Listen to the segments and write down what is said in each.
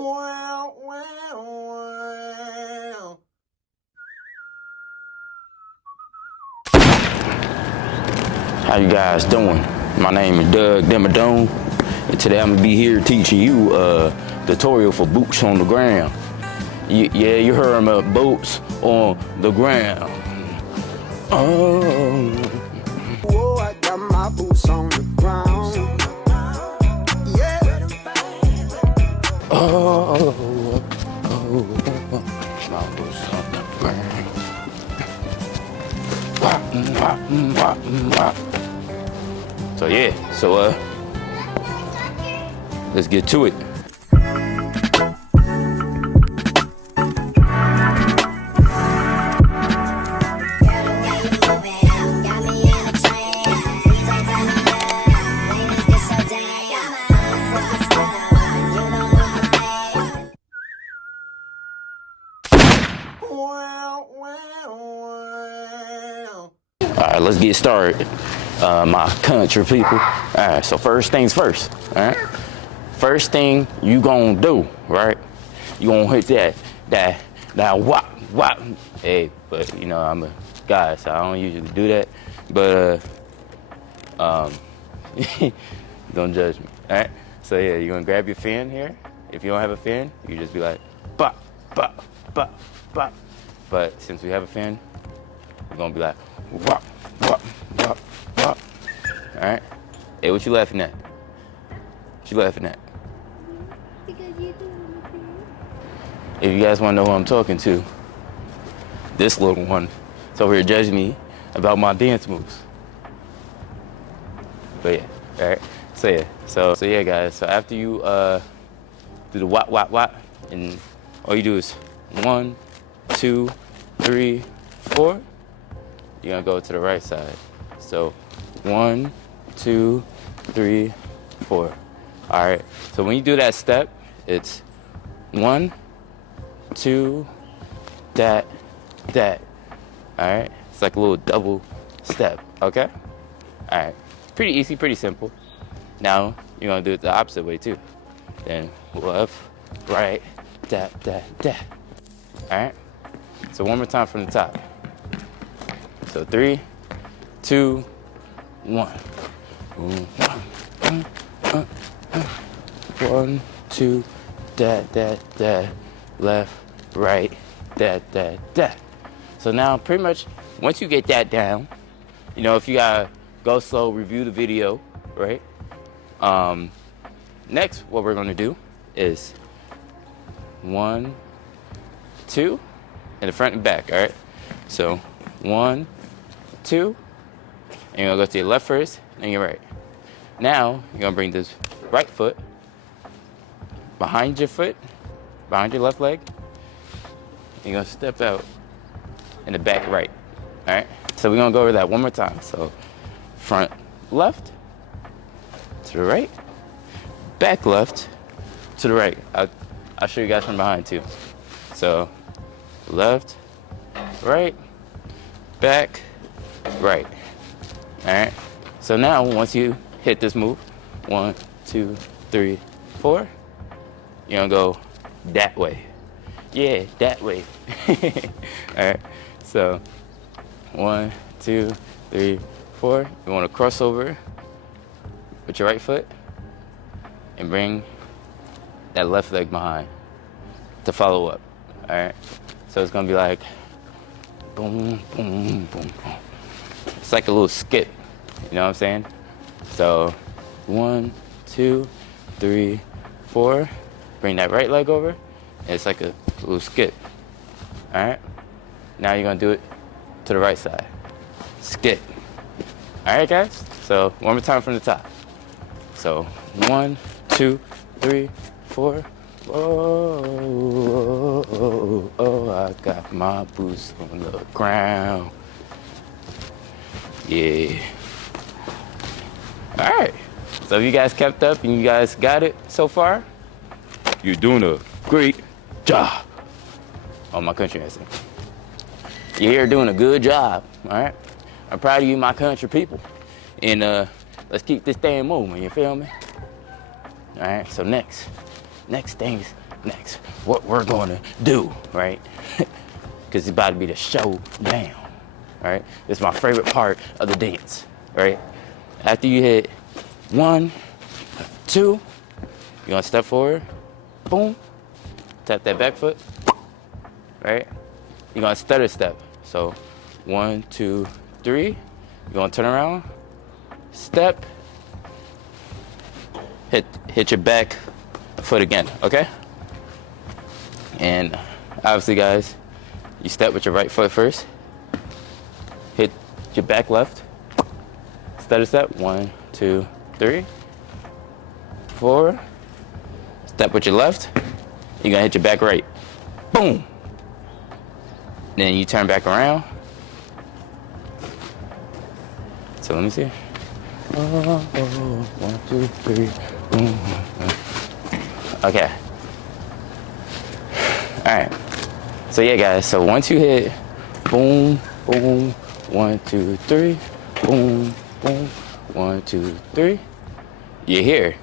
Well, well, well. How you guys doing? My name is Doug Demadone, and today I'm gonna be here teaching you a tutorial for boots on the ground. Yeah, you heard me, boots on the ground. Oh. Whoa, I got my boots on the ground. Yeah. Oh, my boots on the ground. So yeah, let's get to it. All right, let's get started, my country people. All right, so first things first, all right? First thing you gonna do, right? You gonna hit that wop, wop. Hey, but you know, I'm a guy, so I don't usually do that. But, don't judge me, all right? So yeah, you're gonna grab your fin here. If you don't have a fin, you just be like, bop, bop, bop, bop. But since we have a fin, we're gonna be like, wop, wop, wop, wop. All right? Hey, what you laughing at? What you laughing at? Because you're doing it. If you guys wanna know who I'm talking to, this little one is over here judging me about my dance moves. But yeah, all right? So yeah, so yeah, guys. So after you do the wop, wop, wop, and all you do is 1, 2, 3, 4. You're gonna go to the right side. So 1, 2, 3, 4. All right. So when you do that step, it's 1, 2, that. All right. It's like a little double step. Okay. All right. Pretty easy, pretty simple. Now you're gonna do it the opposite way too. Then left, right, that. All right. So one more time from the top. So 3, 2, 1. 1, 2, that. Left, right, that. So now pretty much once you get that down, you know, if you gotta go slow, review the video, right? Next, what we're gonna do is 1, 2, in the front and back, all right? So 1, 2, and you're gonna go to your left first, then your right. Now, you're gonna bring this right foot behind your left leg. You're gonna step out in the back right, all right? So we're gonna go over that one more time. So front left to the right, back left to the right. I'll show you guys from behind too. So left, right, back, right. All right. So now once you hit this move, 1, 2, 3, 4, you're gonna go that way. Yeah, that way. All right. So 1, 2, 3, 4. You want to cross over with your right foot and bring that left leg behind to follow up. All right. So it's gonna be like boom, boom, boom, boom. It's like a little skip. You know what I'm saying? So 1, 2, 3, 4. Bring that right leg over. And it's like a little skip. All right. Now you're gonna do it to the right side. Skip. All right, guys. So one more time from the top. So 1, 2, 3, 4. Oh, I got my boots on the ground. Yeah. All right. So if you guys kept up and you guys got it so far, you're doing a great job. Oh, my country accent. You're here doing a good job, all right? I'm proud of you, my country people. And let's keep this thing moving, you feel me? All right, so next things next, what we're gonna do, right? Because it's about to be the showdown, right? It's my favorite part of the dance, right? After you hit 1, 2, you're gonna step forward, boom, tap that back foot, right? You're gonna stutter step. So 1, 2, 3, you're gonna turn around, step, hit your back foot again, okay? And obviously, guys, you step with your right foot first, hit your back left, stutter step, 1, 2, 3, 4, step with your left, you're gonna hit your back right, boom. Then you turn back around. So let me see. 1, 2, 3, boom. Okay. All right. So yeah, guys. So once you hit, boom, boom, 1, 2, 3, boom, boom, 1, 2, 3. You're here.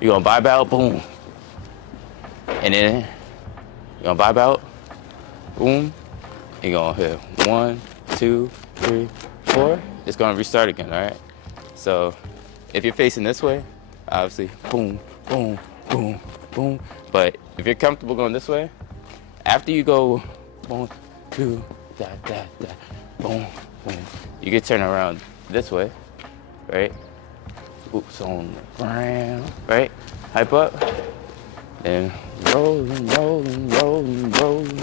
You're gonna vibe out, boom, and then you're gonna vibe out, boom. You're gonna hit 1, 2, 3, 4. It's gonna restart again. All right. So if you're facing this way, obviously, boom, boom, boom, boom. But if you're comfortable going this way, after you go, boom, 2, da, da, da, boom, boom, you can turn around this way, right? Boots on the ground, right? Hype up, and rolling, rolling, rolling, rolling.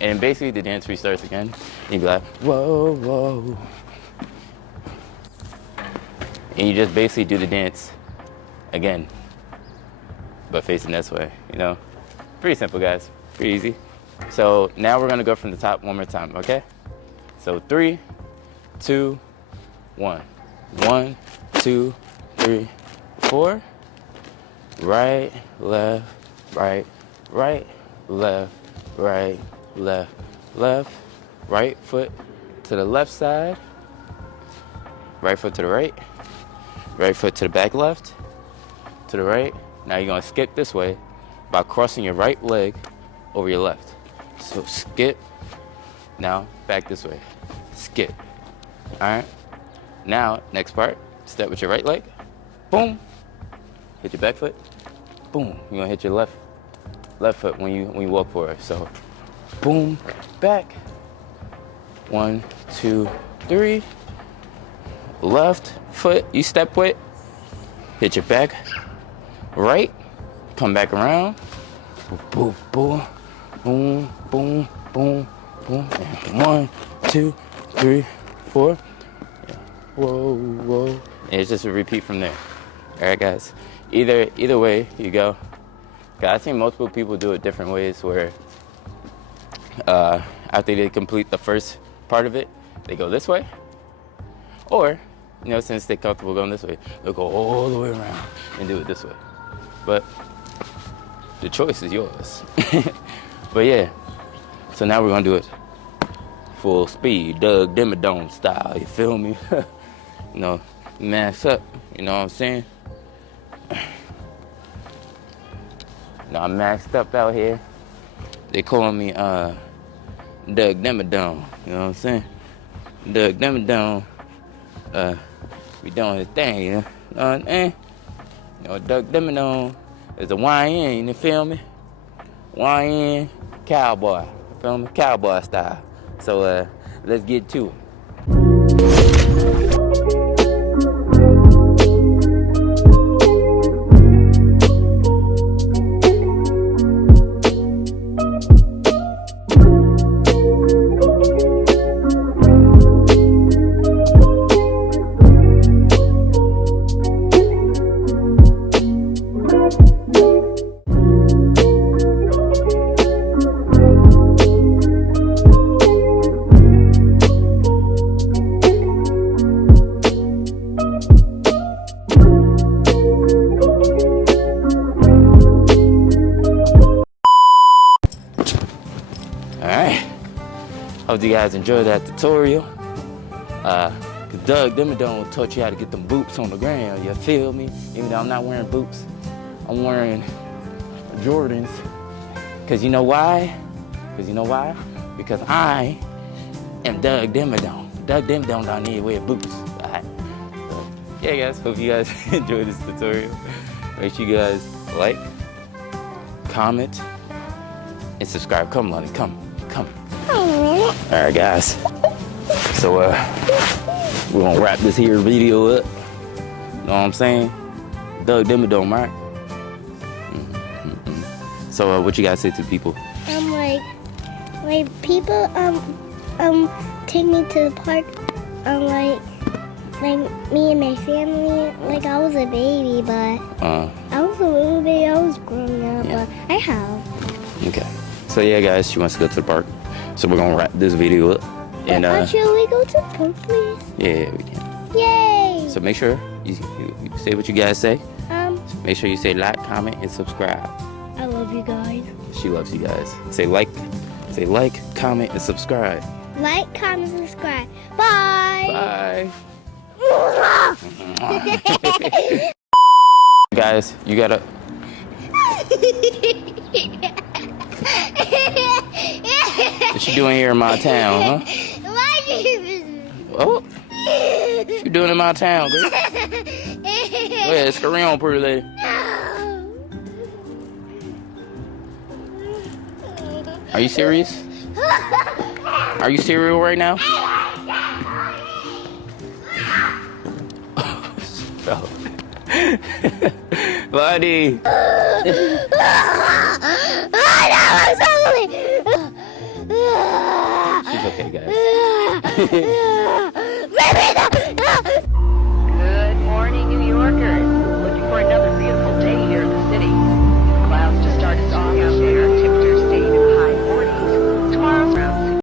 And basically the dance restarts again. You be like, whoa, whoa. And you just basically do the dance again, but facing this way, you know? Pretty simple, guys, pretty easy. So now we're gonna go from the top one more time, okay? So 3, 2, 1. 1, 2, 3, 4. Right, left, right, right, left, right, left, left. Right foot to the left side. Right foot to the right. Right foot to the back left. To the right. Now you're gonna skip this way by crossing your right leg over your left. So skip. Now back this way. Skip. All right. Now next part. Step with your right leg. Boom. Hit your back foot. Boom. You're gonna hit your left foot when you walk forward. So boom. Back. 1, 2, 3. Left foot you step with. Hit your back. Right. Come back around. Boom, boom, boom, boom, boom, boom. And 1, 2, 3, 4. Whoa, whoa. And it's just a repeat from there. All right, guys. Either way you go. I've seen multiple people do it different ways where after they complete the first part of it, they go this way. Or, you know, since they're comfortable going this way, they'll go all the way around and do it this way. But the choice is yours. But yeah, so now we're gonna do it full speed, Doug Dimmadome style, you feel me? You know, mass up, you know what I'm saying? Now I'm maxed up out here. They calling me Doug Dimmadome, you know what I'm saying? Doug Dimmadome, we doing the thing, you know what I'm saying? You know, Doug Dimmadome is a YN, you feel me? YN cowboy, you feel me? Cowboy style. So let's get to it. Hope you guys enjoyed that tutorial. Cause Doug Dimmadome taught you how to get them boots on the ground, you feel me? Even though I'm not wearing boots, I'm wearing Jordans Because you know why? Because I am Doug Dimmadome. Doug Dimmadome don't need to wear boots. All right. So, yeah, guys. Hope you guys enjoyed this tutorial. Make sure you guys like, comment, and subscribe. Come, Lonnie. Come. All right, guys. So, we're going to wrap this here video up. Know what I'm saying? Doug Dimmadome, right? So, what you guys say to the people? Like people take me to the park, like me and my family. Like I was a baby, but I was a little baby. I was growing up, Yeah. but I have. Okay. So yeah, guys, she wants to go to the park. So we're gonna wrap this video up. And Should we go to the park, please? yeah, we can. Yay! So make sure you say what you guys say. Make sure you say like, comment, and subscribe. I love you guys. She loves you guys. Say like, comment, and subscribe. Like, comment, subscribe. Bye. Bye. Guys, you gotta. What you doing here in my town, huh? Why did you Oh, what you doing in my town, girl? Go ahead, scurry on, pretty lady. Are you serious? Are you serial right now? Buddy. She's okay, guys. Good morning, New Yorkers.